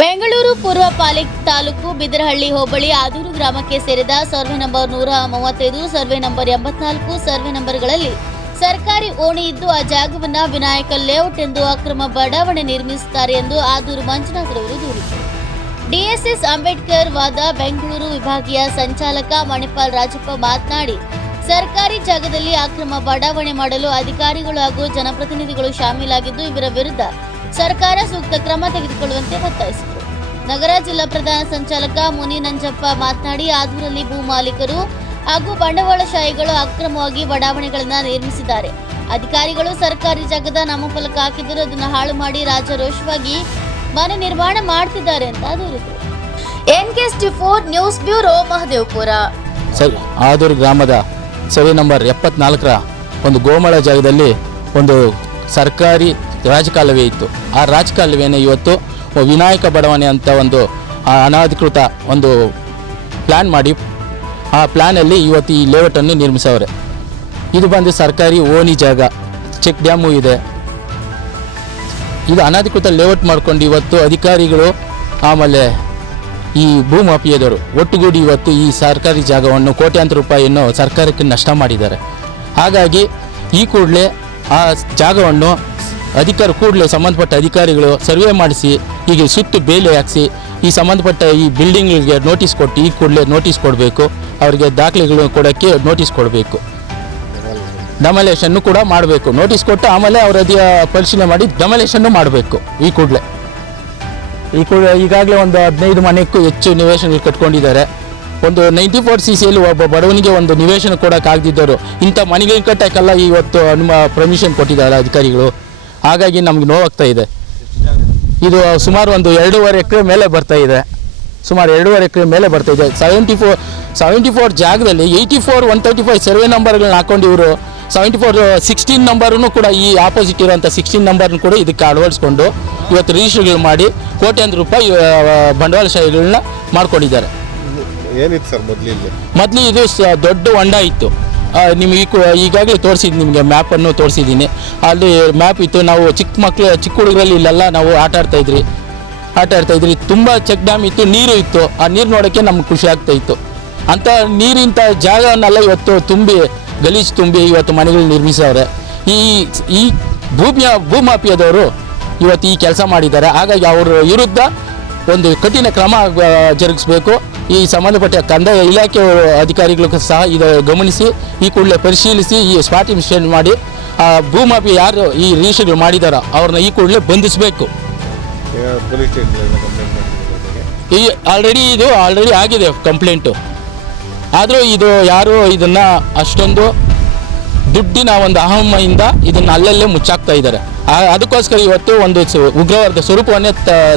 ಬೆಂಗಳೂರು ಪೂರ್ವ ಪಾಲಿಕ್ ತಾಲೂಕು ಬಿದರಹಳ್ಳಿ ಹೋಬಳಿ ಆದೂರು ಗ್ರಾಮಕ್ಕೆ ಸೇರಿದ ಸರ್ವೆ ನಂಬರ್ ನೂರ ಮೂವತ್ತೈದು, ಸರ್ವೆ ನಂಬರ್ ಎಂಬತ್ನಾಲ್ಕು, ಸರ್ವೆ ನಂಬರ್ಗಳಲ್ಲಿ ಸರ್ಕಾರಿ ಓಣಿ ಇದ್ದು ಆ ಜಾಗವನ್ನು ವಿನಾಯಕ ಲೇಔಟ್ ಎಂದು ಅಕ್ರಮ ಬಡಾವಣೆ ನಿರ್ಮಿಸುತ್ತಾರೆ ಎಂದು ಆದೂರು ಮಂಜುನಾಥರವರು ದೂರಿದರು. ಡಿಎಸ್ಎಸ್ ಅಂಬೇಡ್ಕರ್ ವಾದ ಬೆಂಗಳೂರು ವಿಭಾಗೀಯ ಸಂಚಾಲಕ ಮಣಿಪಾಲ್ ರಾಜಪ್ಪ ಮಾತನಾಡಿ, ಸರ್ಕಾರಿ ಜಾಗದಲ್ಲಿ ಅಕ್ರಮ ಬಡಾವಣೆ ಮಾಡಲು ಅಧಿಕಾರಿಗಳು ಹಾಗೂ ಜನಪ್ರತಿನಿಧಿಗಳು ಶಾಮೀಲಾಗಿದ್ದು ಇವರ ವಿರುದ್ಧ ಸರ್ಕಾರ ಸೂಕ್ತ ಕ್ರಮ ತೆಗೆದುಕೊಳ್ಳುವಂತೆ ಒತ್ತಾಯಿಸಿದರು. ನಗರ ಜಿಲ್ಲಾ ಪ್ರಧಾನ ಸಂಚಾಲಕ ಮುನಿ ನಂಜಪ್ಪ ಮಾತನಾಡಿ, ಆದೂರಲ್ಲಿ ಭೂ ಮಾಲೀಕರು ಹಾಗೂ ಬಂಡವಾಳಶಾಹಿಗಳು ಅಕ್ರಮವಾಗಿ ಬಡಾವಣೆಗಳನ್ನು ನಿರ್ಮಿಸಿದ್ದಾರೆ. ಅಧಿಕಾರಿಗಳು ಸರ್ಕಾರಿ ಜಾಗದ ನಾಮಫಲಕ ಹಾಕಿದರೂ ಅದನ್ನು ಹಾಳು ಮಾಡಿ ರಾಜರೋಷವಾಗಿ ಮನೆ ನಿರ್ಮಾಣ ಮಾಡ್ತಿದ್ದಾರೆ ಅಂತ ದೂರಿದರು. NKS four news bureau, Mahadevapura. ಸರಿ, ಆದೂರು ಗ್ರಾಮದ ಸರಿ ನಂಬರ್ ಎಪ್ಪತ್ನಾಲ್ಕರ ಒಂದು ಗೋಮಳ ಜಾಗದಲ್ಲಿ ಒಂದು ಸರ್ಕಾರಿ ರಾಜಕಾಲುವೆ ಇತ್ತು. ಆ ರಾಜಕಾಲುವೆನ ಇವತ್ತು ವಿನಾಯಕ ಬಡವಣೆ ಅಂತ ಒಂದು ಅನಧಿಕೃತ ಒಂದು ಪ್ಲ್ಯಾನ್ ಮಾಡಿ, ಆ ಪ್ಲ್ಯಾನಲ್ಲಿ ಇವತ್ತು ಈ ಲೇಔಟನ್ನು ನಿರ್ಮಿಸವ್ರೆ. ಇದು ಬಂದು ಸರ್ಕಾರಿ ಓಣಿ ಜಾಗ, ಚೆಕ್ ಡ್ಯಾಮು ಇದೆ. ಇದು ಅನಧಿಕೃತ ಲೇಔಟ್ ಮಾಡ್ಕೊಂಡು ಇವತ್ತು ಅಧಿಕಾರಿಗಳು ಆಮೇಲೆ ಈ ಭೂ ಮಾಫಿಯಾದವರು ಒಟ್ಟುಗೂಡಿ ಇವತ್ತು ಈ ಸರ್ಕಾರಿ ಜಾಗವನ್ನು ಕೋಟ್ಯಾಂತರ ರೂಪಾಯಿಯನ್ನು ಸರ್ಕಾರಕ್ಕೆ ನಷ್ಟ ಮಾಡಿದ್ದಾರೆ. ಹಾಗಾಗಿ ಈ ಕೂಡಲೇ ಆ ಜಾಗವನ್ನು ಅಧಿಕಾರ ಕೂಡಲೇ ಸಂಬಂಧಪಟ್ಟ ಅಧಿಕಾರಿಗಳು ಸರ್ವೆ ಮಾಡಿಸಿ ಈಗ ಸುತ್ತು ಬೇಲಿ ಹಾಕಿಸಿ, ಈ ಸಂಬಂಧಪಟ್ಟ ಈ ಬಿಲ್ಡಿಂಗ್ಗಳಿಗೆ ನೋಟಿಸ್ ಕೊಟ್ಟು ಈಗ ಕೂಡಲೇ ನೋಟಿಸ್ ಕೊಡಬೇಕು. ಅವರಿಗೆ ದಾಖಲೆಗಳು ಕೊಡೋಕ್ಕೆ ನೋಟಿಸ್ ಕೊಡಬೇಕು. ಡಮಲೇಷನ್ನು ಕೂಡ ಮಾಡಬೇಕು. ನೋಟಿಸ್ ಕೊಟ್ಟು ಆಮೇಲೆ ಅವರ ಪರಿಶೀಲನೆ ಮಾಡಿ ಡಮಲೇಷನ್ನು ಮಾಡಬೇಕು, ಈ ಕೂಡಲೇ. ಈ ಕೂಡ ಈಗಾಗಲೇ ಒಂದು ಹದಿನೈದು ಮನೆಗೂ ಹೆಚ್ಚು ನಿವೇಶನಗಳು ಕಟ್ಕೊಂಡಿದ್ದಾರೆ. ಒಂದು ನೈಂಟಿ ಫೋರ್ ಸಿ ಸಿಯಲ್ಲಿ ಒಬ್ಬ ಬಡವನಿಗೆ ಒಂದು ನಿವೇಶನ ಕೊಡೋಕ್ಕಾಗದಿದ್ದರು. ಇಂಥ ಮನೆಗೆ ಕಟ್ಟೋಕ್ಕೆಲ್ಲ ಇವತ್ತು ನಿಮ್ಮ ಪರ್ಮಿಷನ್ ಕೊಟ್ಟಿದ್ದಾರೆ ಅಧಿಕಾರಿಗಳು. ಹಾಗಾಗಿ ನಮ್ಗೆ ನೋವಾಗ್ತಾ ಇದೆ. ಇದು ಸುಮಾರು ಒಂದು ಎರಡೂವರೆ ಎಕರೆ ಮೇಲೆ ಬರ್ತಾ ಇದೆ. ಸುಮಾರು ಎರಡೂವರೆ ಎಕರೆ ಮೇಲೆ ಬರ್ತಾ ಇದೆ. ಸೆವೆಂಟಿ ಫೋರ್ ಸೆವೆಂಟಿ ಫೋರ್ ಜಾಗದಲ್ಲಿ eighty four one thirty five survey ನಂಬರ್ಗಳನ್ನ ಹಾಕೊಂಡು ಇವರು ಸೆವೆಂಟಿ ಫೋರ್ ಸಿಕ್ಸ್ಟೀನ್ ನಂಬರನ್ನು ಕೂಡ ಈ ಆಪೋಸಿಟ್ ಇರೋಂಥ ಸಿಕ್ಸ್ಟೀನ್ ನಂಬರ್ನ ಕೂಡ ಇದಕ್ಕೆ ಅಳವಡಿಸ್ಕೊಂಡು ಇವತ್ತು ರಿಜಿಸ್ಟ್ರಿಗಳು ಮಾಡಿ ಕೋಟ್ಯಾಂತರ ರೂಪಾಯಿ ಬಂಡವಾಳ ಬಂಡವಾಳಶಾಹಿಗಳನ್ನ ಮಾಡ್ಕೊಂಡಿದ್ದಾರೆ. ಏನಿತ್ತು ಸರ್ ಮೊದಲು ಮೊದಲು ಇದು ದೊಡ್ಡ ಹೊಂಡ ಇತ್ತು. ನಿಮ್ಗೆ ಈಗಾಗಲೇ ತೋರಿಸಿದ್ದು ನಿಮಗೆ ಮ್ಯಾಪನ್ನು ತೋರಿಸಿದ್ದೀನಿ. ಅಲ್ಲಿ ಮ್ಯಾಪ್ ಇತ್ತು. ನಾವು ಚಿಕ್ಕ ಮಕ್ಕಳು ಚಿಕ್ಕ ಹುಡುಗರಲ್ಲಿ ಇಲ್ಲೆಲ್ಲ ನಾವು ಆಟ ಆಡ್ತಾ ಇದ್ರಿ. ಆಟ ಆಡ್ತಾ ಇದ್ರಿ. ತುಂಬ ಚೆಕ್ ಡ್ಯಾಮ್ ಇತ್ತು. ನೀರು ಇತ್ತು. ಆ ನೀರು ನೋಡೋಕ್ಕೆ ನಮ್ಗೆ ಖುಷಿ ಆಗ್ತಾಯಿತ್ತು ಅಂಥ ನೀರಿಂಥ ಜಾಗವನ್ನೆಲ್ಲ ಇವತ್ತು ತುಂಬಿ, ಗಲೀಜು ತುಂಬಿ ಇವತ್ತು ಮನೆಗಳು ನಿರ್ಮಿಸವ್ರೆ. ಈ ಈ ಭೂಮಿಯ, ಭೂಮಾಫಿಯಾದವರು ಇವತ್ತು ಈ ಕೆಲಸ ಮಾಡಿದ್ದಾರೆ. ಹಾಗಾಗಿ ಅವರ ವಿರುದ್ಧ ಒಂದು ಕಠಿಣ ಕ್ರಮ ಜರುಗಿಸಬೇಕು. ಈ ಸಂಬಂಧಪಟ್ಟ ಕಂದಾಯ ಇಲಾಖೆ ಅಧಿಕಾರಿಗಳು ಸಹ ಇದು ಗಮನಿಸಿ ಈ ಕೂಡಲೇ ಪರಿಶೀಲಿಸಿ ಈ ಸ್ಪಾಟ್ ಇನ್ಸ್ಟೇಟ್ ಮಾಡಿ ಆ ಭೂಮಾಫಿ ಯಾರು ಈ ರಿಜಿಸ್ಟ್ರಿಗಳು ಮಾಡಿದಾರ ಅವ್ರನ್ನ ಈ ಕೂಡಲೇ ಬಂಧಿಸಬೇಕು. ಈ ಆಲ್ರೆಡಿ ಇದು ಆಲ್ರೆಡಿ ಆಗಿದೆ ಕಂಪ್ಲೇಂಟು ಆದರೂ ಇದು ಯಾರು ಇದನ್ನು ಅಷ್ಟೊಂದು ದುಡ್ಡಿನ ಒಂದು ಅಹಮಯಿಂದ ಇದನ್ನು ಅಲ್ಲಲ್ಲೇ ಮುಚ್ಚಾಕ್ತಾ ಇದ್ದಾರೆ. ಅದಕ್ಕೋಸ್ಕರ ಇವತ್ತು ಒಂದು ಉಗ್ರವಾದ ಸ್ವರೂಪವನ್ನೇ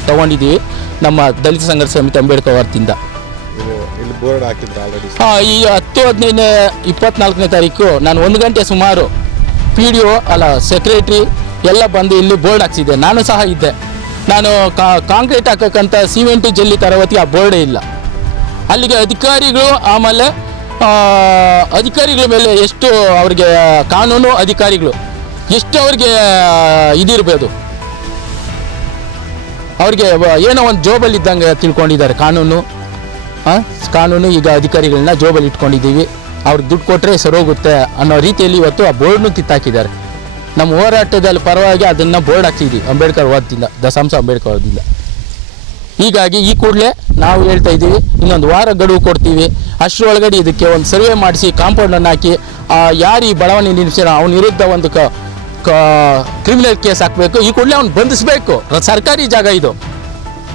ತಗೊಂಡಿದ್ದೀವಿ ನಮ್ಮ ದಲಿತ ಸಂಘರ್ಷ ಸಮಿತಿ ಅಂಬೇಡ್ಕರ್ ವತಿಯಿಂದ ಆ, ಈ ಹತ್ತು ಹದಿನೈದನೇ ಇಪ್ಪತ್ನಾಲ್ಕನೇ ತಾರೀಕು ನಾನು ಒಂದು ಗಂಟೆ ಸುಮಾರು ಪಿ ಡಿ ಒ ಅಲ್ಲ ಸೆಕ್ರೆಟ್ರಿ ಎಲ್ಲ ಬಂದು ಇಲ್ಲಿ ಬೋರ್ಡ್ ಹಾಕ್ಸಿದ್ದೆ. ನಾನು ಸಹ ಇದ್ದೆ. ನಾನು ಕಾಂಕ್ರೀಟ್ ಹಾಕಕ್ಕಂಥ ಸಿಮೆಂಟು ಜಲ್ಲಿ ತರವತಿ ಆ ಬೋರ್ಡೇ ಇಲ್ಲ. ಅಲ್ಲಿಗೆ ಅಧಿಕಾರಿಗಳು ಆಮೇಲೆ ಅಧಿಕಾರಿಗಳ ಮೇಲೆ ಎಷ್ಟು ಅವ್ರಿಗೆ ಕಾನೂನು ಅಧಿಕಾರಿಗಳು ಎಷ್ಟು ಅವ್ರಿಗೆ ಇದಿರ್ಬೋದು. ಅವ್ರಿಗೆ ಏನೋ ಒಂದು ಜೋಬಲ್ಲಿ ಇದ್ದಂಗೆ ತಿಳ್ಕೊಂಡಿದ್ದಾರೆ ಕಾನೂನು. ಕಾನೂನು ಈಗ ಅಧಿಕಾರಿಗಳನ್ನ ಜೋಬಲ್ಲಿ ಇಟ್ಕೊಂಡಿದ್ದೀವಿ. ಅವ್ರಿಗೆ ದುಡ್ಡು ಕೊಟ್ಟರೆ ಸರೋಗುತ್ತೆ ಅನ್ನೋ ರೀತಿಯಲ್ಲಿ ಇವತ್ತು ಆ ಬೋರ್ಡ್ನು ಕಿತ್ತಾಕಿದ್ದಾರೆ. ನಮ್ಮ ಹೋರಾಟದಲ್ಲಿ ಪರವಾಗಿ ಅದನ್ನು ಬೋರ್ಡ್ ಹಾಕ್ತಿದ್ವಿ ಅಂಬೇಡ್ಕರ್ ವಾದದಿಂದ, ದಸಾಂಶ ಅಂಬೇಡ್ಕರ್ ವಾದದಿಂದ. ಹೀಗಾಗಿ ಈ ಕೂಡಲೇ ನಾವು ಹೇಳ್ತಾ ಇದ್ದೀವಿ, ಇನ್ನೊಂದು ವಾರ ಗಡುವು ಕೊಡ್ತೀವಿ. ಅಷ್ಟರೊಳಗಡೆ ಇದಕ್ಕೆ ಒಂದು ಸರ್ವೆ ಮಾಡಿಸಿ, ಕಾಂಪೌಂಡನ್ನು ಹಾಕಿ ಯಾರು ಈ ಬಡಾವಣೆ ನಿಲ್ಲಿಸಿರೋ ಅವನ ವಿರುದ್ಧ ಒಂದು ಕ್ರಿಮಿನಲ್ ಕೇಸ್ ಹಾಕಬೇಕು, ಈ ಕೂಡಲೇ ಅವ್ನು ಬಂಧಿಸಬೇಕು. ಸರ್ಕಾರಿ ಜಾಗ ಇದು.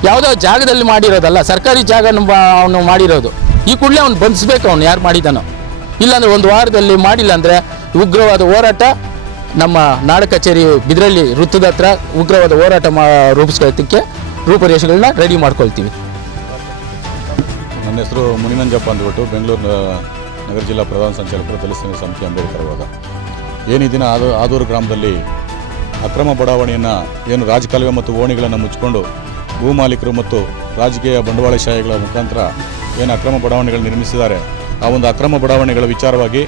ಯಾವುದೋ ಜಾಗದಲ್ಲಿ ಮಾಡಿರೋದಲ್ಲ, ಸರ್ಕಾರಿ ಜಾಗ ಅವನು ಮಾಡಿರೋದು. ಈ ಕೂಡಲೇ ಅವ್ನು ಬಂಧಿಸ್ಬೇಕು ಅವನು, ಯಾರು ಮಾಡಿದಾನೋ. ಇಲ್ಲಾಂದರೆ ಒಂದು ವಾರದಲ್ಲಿ ಮಾಡಿಲ್ಲ ಅಂದರೆ ಉಗ್ರವಾದ ಹೋರಾಟ ನಮ್ಮ ನಾಡ ಕಚೇರಿ ಬಿದ್ರಳ್ಳಿ ವೃತ್ತದ ಹತ್ರ ಉಗ್ರವಾದ ಹೋರಾಟ ಮಾ ರೂಪಿಸ್ಕೊಳ್ಳೋದಕ್ಕೆ ರೂಪರೇಷೆಗಳನ್ನ ರೆಡಿ ಮಾಡ್ಕೊಳ್ತೀವಿ. ನನ್ನ ಹೆಸರು ಮುನಿನಂಜಪ್ಪ ಅಂದ್ಬಿಟ್ಟು ಬೆಂಗಳೂರು ನಗರ ಜಿಲ್ಲಾ ಪ್ರಧಾನ ಸಂಚಾಲಕರು ದಲಿತ ಸಂಘ ಸಮಿತಿ ಅಂಬೇಡ್ಕರ್ ವಾದ. ಏನು ಆದೂರು ಗ್ರಾಮದಲ್ಲಿ ಅಕ್ರಮ ಬಡಾವಣೆಯನ್ನು, ಏನು ರಾಜಕಾಲುವೆ ಮತ್ತು ಓಣಿಗಳನ್ನು ಮುಚ್ಚಿಕೊಂಡು ಭೂ ಮಾಲೀಕರು ಮತ್ತು ರಾಜಕೀಯ ಬಂಡವಾಳಶಾಹಿಗಳ ಮುಖಾಂತರ ಏನು ಅಕ್ರಮ ಬಡಾವಣೆಗಳು ನಿರ್ಮಿಸಿದ್ದಾರೆ, ಆ ಒಂದು ಅಕ್ರಮ ಬಡಾವಣೆಗಳ ವಿಚಾರವಾಗಿ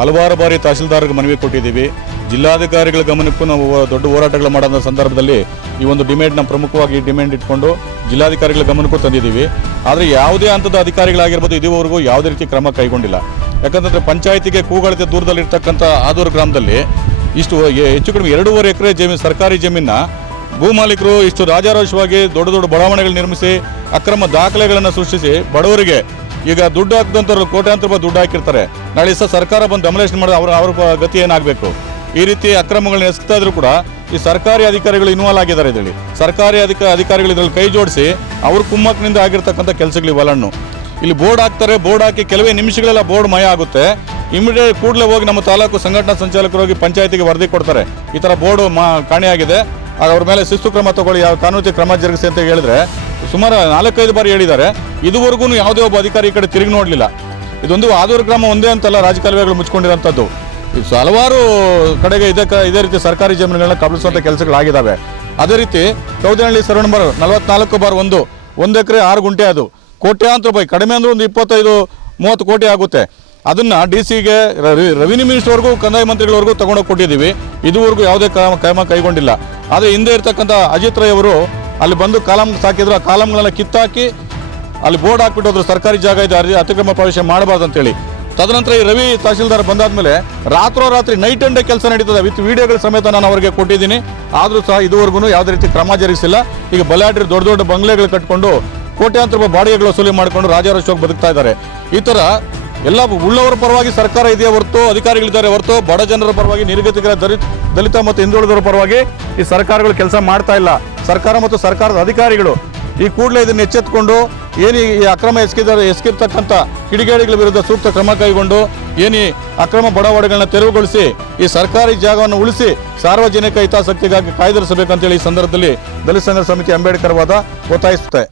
ಹಲವಾರು ಬಾರಿ ತಹಸೀಲ್ದಾರ್ಗೆ ಮನವಿ ಕೊಟ್ಟಿದ್ದೀವಿ. ಜಿಲ್ಲಾಧಿಕಾರಿಗಳ ಗಮನಕ್ಕೂ ನಾವು ದೊಡ್ಡ ಹೋರಾಟಗಳು ಮಾಡೋದ ಸಂದರ್ಭದಲ್ಲಿ ಈ ಒಂದು ಡಿಮ್ಯಾಂಡ್ನ ಪ್ರಮುಖವಾಗಿ ಡಿಮ್ಯಾಂಡ್ ಇಟ್ಕೊಂಡು ಜಿಲ್ಲಾಧಿಕಾರಿಗಳ ಗಮನಕ್ಕೂ ತಂದಿದ್ದೀವಿ. ಆದರೆ ಯಾವುದೇ ಹಂತದ ಅಧಿಕಾರಿಗಳಾಗಿರ್ಬೋದು ಇದುವರೆಗೂ ಯಾವುದೇ ರೀತಿ ಕ್ರಮ ಕೈಗೊಂಡಿಲ್ಲ. ಯಾಕಂತಂದರೆ ಪಂಚಾಯತಿಗೆ ಕೂಗಳತೆ ದೂರದಲ್ಲಿರ್ತಕ್ಕಂಥ ಆದೂರು ಗ್ರಾಮದಲ್ಲಿ ಇಷ್ಟು ಹೆಚ್ಚು ಕಡಿಮೆ ಎರಡೂವರೆ ಎಕರೆ ಜಮೀನು ಸರ್ಕಾರಿ ಜಮೀನ ಭೂಮಾಲೀಕರು ಇಷ್ಟು ರಾಜಾರೋಷವಾಗಿ ದೊಡ್ಡ ದೊಡ್ಡ ಬಡಾವಣೆಗಳು ನಿರ್ಮಿಸಿ ಅಕ್ರಮ ದಾಖಲೆಗಳನ್ನು ಸೃಷ್ಟಿಸಿ ಬಡವರಿಗೆ ಈಗ ದುಡ್ಡು ಹಾಕಿದಂಥವ್ರು ಕೋಟ್ಯಾಂತರ ರೂಪಾಯಿ ದುಡ್ಡು ಹಾಕಿರ್ತಾರೆ. ನಾಳೆ ಸಹ ಸರ್ಕಾರ ಬಂದು ಡಮಲೇಷನ್ ಮಾಡಿದ್ರೆ ಅವ್ರ ಅವ್ರ ಗತಿ ಏನಾಗಬೇಕು? ಈ ರೀತಿ ಅಕ್ರಮಗಳನ್ನ ಎಸ್ತಾ ಇದ್ರು ಕೂಡ ಈ ಸರ್ಕಾರಿ ಅಧಿಕಾರಿಗಳು ಇನ್ವಾಲ್ವ್ ಆಗಿದ್ದಾರೆ ಇದರಲ್ಲಿ. ಸರ್ಕಾರಿ ಅಧಿಕ ಅಧಿಕಾರಿಗಳು ಇದರಲ್ಲಿ ಕೈ ಜೋಡಿಸಿ ಅವ್ರ ಕುಮ್ಮಕ್ಕಿನಿಂದ ಆಗಿರ್ತಕ್ಕಂಥ ಕೆಲಸಗಳು ಇವೆಲ್ಲನ್ನು ಇಲ್ಲಿ ಬೋರ್ಡ್ ಹಾಕ್ತಾರೆ, ಬೋರ್ಡ್ ಹಾಕಿ ಕೆಲವೇ ನಿಮಿಷಗಳೆಲ್ಲ ಬೋರ್ಡ್ ಮಯ ಆಗುತ್ತೆ. ಇಮಿಡಿಯೇಟ್ ಕೂಡಲೇ ಹೋಗಿ ನಮ್ಮ ತಾಲೂಕು ಸಂಘಟನಾ ಸಂಚಾಲಕರು ಹೋಗಿ ಪಂಚಾಯತಿಗೆ ವರದಿ ಕೊಡ್ತಾರೆ. ಈ ಥರ ಬೋರ್ಡು ಮಾ ಕಾಣೆಯಾಗಿದೆ. ಆಗ ಅವ್ರ ಮೇಲೆ ಶಿಸ್ತು ಕ್ರಮ ತಗೊಳ್ಳಿ, ಯಾವ ಕಾನೂನು ಕ್ರಮ ಜರುಗಿಸಿ ಅಂತ ಹೇಳಿದ್ರೆ ಸುಮಾರು ನಾಲ್ಕೈದು ಬಾರಿ ಹೇಳಿದ್ದಾರೆ. ಇದುವರೆಗೂ ಯಾವುದೇ ಒಬ್ಬ ಅಧಿಕಾರಿ ಈ ಕಡೆ ತಿರುಗಿ ನೋಡಲಿಲ್ಲ. ಇದೊಂದು ಆದೂರು ಗ್ರಾಮ ಒಂದೇ ಅಂತಲ್ಲ ರಾಜಕಾಲುವೆಗಳು ಮುಚ್ಕೊಂಡಿರೋಂಥದ್ದು ಹಲವಾರು ಕಡೆಗೆ ಇದಕ್ಕೆ ಇದೇ ರೀತಿ ಸರ್ಕಾರಿ ಜಮೀನುಗಳನ್ನ ಕಬಳಿಸುವಂಥ ಕೆಲಸಗಳಾಗಿದ್ದಾವೆ. ಅದೇ ರೀತಿ ಕೌದನಹಳ್ಳಿ ಸರ್ವೆ ನಂಬರ್ ನಲವತ್ನಾಲ್ಕು ಬಾರ್ ಒಂದು ಒಂದು ಎಕರೆ ಆರು ಗುಂಟೆ ಅದು. ಕೋಟ್ಯಾಂತರ ರೂಪಾಯಿ, ಕಡಿಮೆ ಅಂದ್ರೆ ಒಂದು ಇಪ್ಪತ್ತೈದು, ಮೂವತ್ತು ಕೋಟಿ ಆಗುತ್ತೆ. ಅದನ್ನ ಡಿ ಸಿಗೆ ರೆವಿನ್ಯೂ ಮಿನಿಸ್ಟರ್ವರೆಗೂ ಕಂದಾಯ ಮಂತ್ರಿಗಳವರೆಗೂ ತಗೊಂಡೋಗಿ ಕೊಟ್ಟಿದ್ದೀವಿ. ಇದುವರೆಗೂ ಯಾವುದೇ ಕ್ರಮ ಕ್ರಮ ಕೈಗೊಂಡಿಲ್ಲ. ಆದರೆ ಹಿಂದೆ ಇರ್ತಕ್ಕಂಥ ಅಜಿತ್ ರೈ ಅವರು ಅಲ್ಲಿ ಬಂದು ಕಾಲಮ್ ಸಾಕಿದ್ರು. ಆ ಕಾಲಮ್ಗಳನ್ನ ಕಿತ್ತಾಕಿ ಅಲ್ಲಿ ಬೋರ್ಡ್ ಹಾಕ್ಬಿಟ್ಟು ಸರ್ಕಾರಿ ಜಾಗ ಇದೆ, ಅರ್ಜಿ, ಅತಿಕ್ರಮ ಪ್ರವೇಶ ಮಾಡಬಾರ್ದು ಅಂತೇಳಿ ತದನಂತರ ಈ ರವಿ ತಹಶೀಲ್ದಾರ್ ಬಂದಾದ್ಮೇಲೆ ರಾತ್ರೋರಾತ್ರಿ ನೈಟ್ ಅಂಡ್ ಕೆಲಸ ನಡೀತದೆ. ವಿತ್ ವಿಡಿಯೋಗಳ ಸಮೇತ ನಾನು ಅವರಿಗೆ ಕೊಟ್ಟಿದ್ದೀನಿ. ಆದರೂ ಸಹ ಇದುವರೆಗೂ ಯಾವುದೇ ರೀತಿ ಕ್ರಮ ಜರುಗಿಸಿಲ್ಲ. ಈಗ ಬಲಾಡ್ರಿ ದೊಡ್ಡ ದೊಡ್ಡ ಬಂಗ್ಲೆಗಳು ಕಟ್ಕೊಂಡು ಕೋಟ್ಯಾಂತರ ರೂಪಾಯಿ ಬಾಡಿಗೆಗಳು ವಸೂಲಿ ಮಾಡಿಕೊಂಡು ರಾಜಾರೋಷವಾಗಿ ಬದುಕ್ತಾ ಇದ್ದಾರೆ. ಈ ಥರ ಎಲ್ಲ ಉಳ್ಳವರ ಪರವಾಗಿ ಸರ್ಕಾರ ಇದೆಯೇ ಹೊರತು ಅಧಿಕಾರಿಗಳಿದ್ದಾರೆ ಹೊರತು ಬಡ ಜನರ ಪರವಾಗಿ ನಿರ್ಗತಿಕರ ದಲಿತ ದಲಿತ ಮತ್ತು ಹಿಂದುಳಿದವರ ಪರವಾಗಿ ಈ ಸರ್ಕಾರಗಳು ಕೆಲಸ ಮಾಡ್ತಾ ಇಲ್ಲ. ಸರ್ಕಾರ ಮತ್ತು ಸರ್ಕಾರದ ಅಧಿಕಾರಿಗಳು ಈ ಕೂಡಲೇ ಇದನ್ನು ಎಚ್ಚೆತ್ತುಕೊಂಡು ಏನು ಈ ಅಕ್ರಮ ಎಸಗಿದ್ದಾರೆ ಎಸಗಿರ್ತಕ್ಕಂಥ ಕಿಡಿಗೇಡಿಗಳ ವಿರುದ್ಧ ಸೂಕ್ತ ಕ್ರಮ ಕೈಗೊಂಡು ಏನು ಅಕ್ರಮ ಬಡವಾಡಗಳನ್ನ ತೆರವುಗೊಳಿಸಿ ಈ ಸರ್ಕಾರಿ ಜಾಗವನ್ನು ಉಳಿಸಿ ಸಾರ್ವಜನಿಕ ಹಿತಾಸಕ್ತಿಗಾಗಿ ಕಾಯ್ದಿರಿಸಬೇಕಂತೇಳಿ ಈ ಸಂದರ್ಭದಲ್ಲಿ ದಲಿತ ಸಂಘ ಸಮಿತಿ ಅಂಬೇಡ್ಕರ್ ವಾದ ಒತ್ತಾಯಿಸುತ್ತೆ.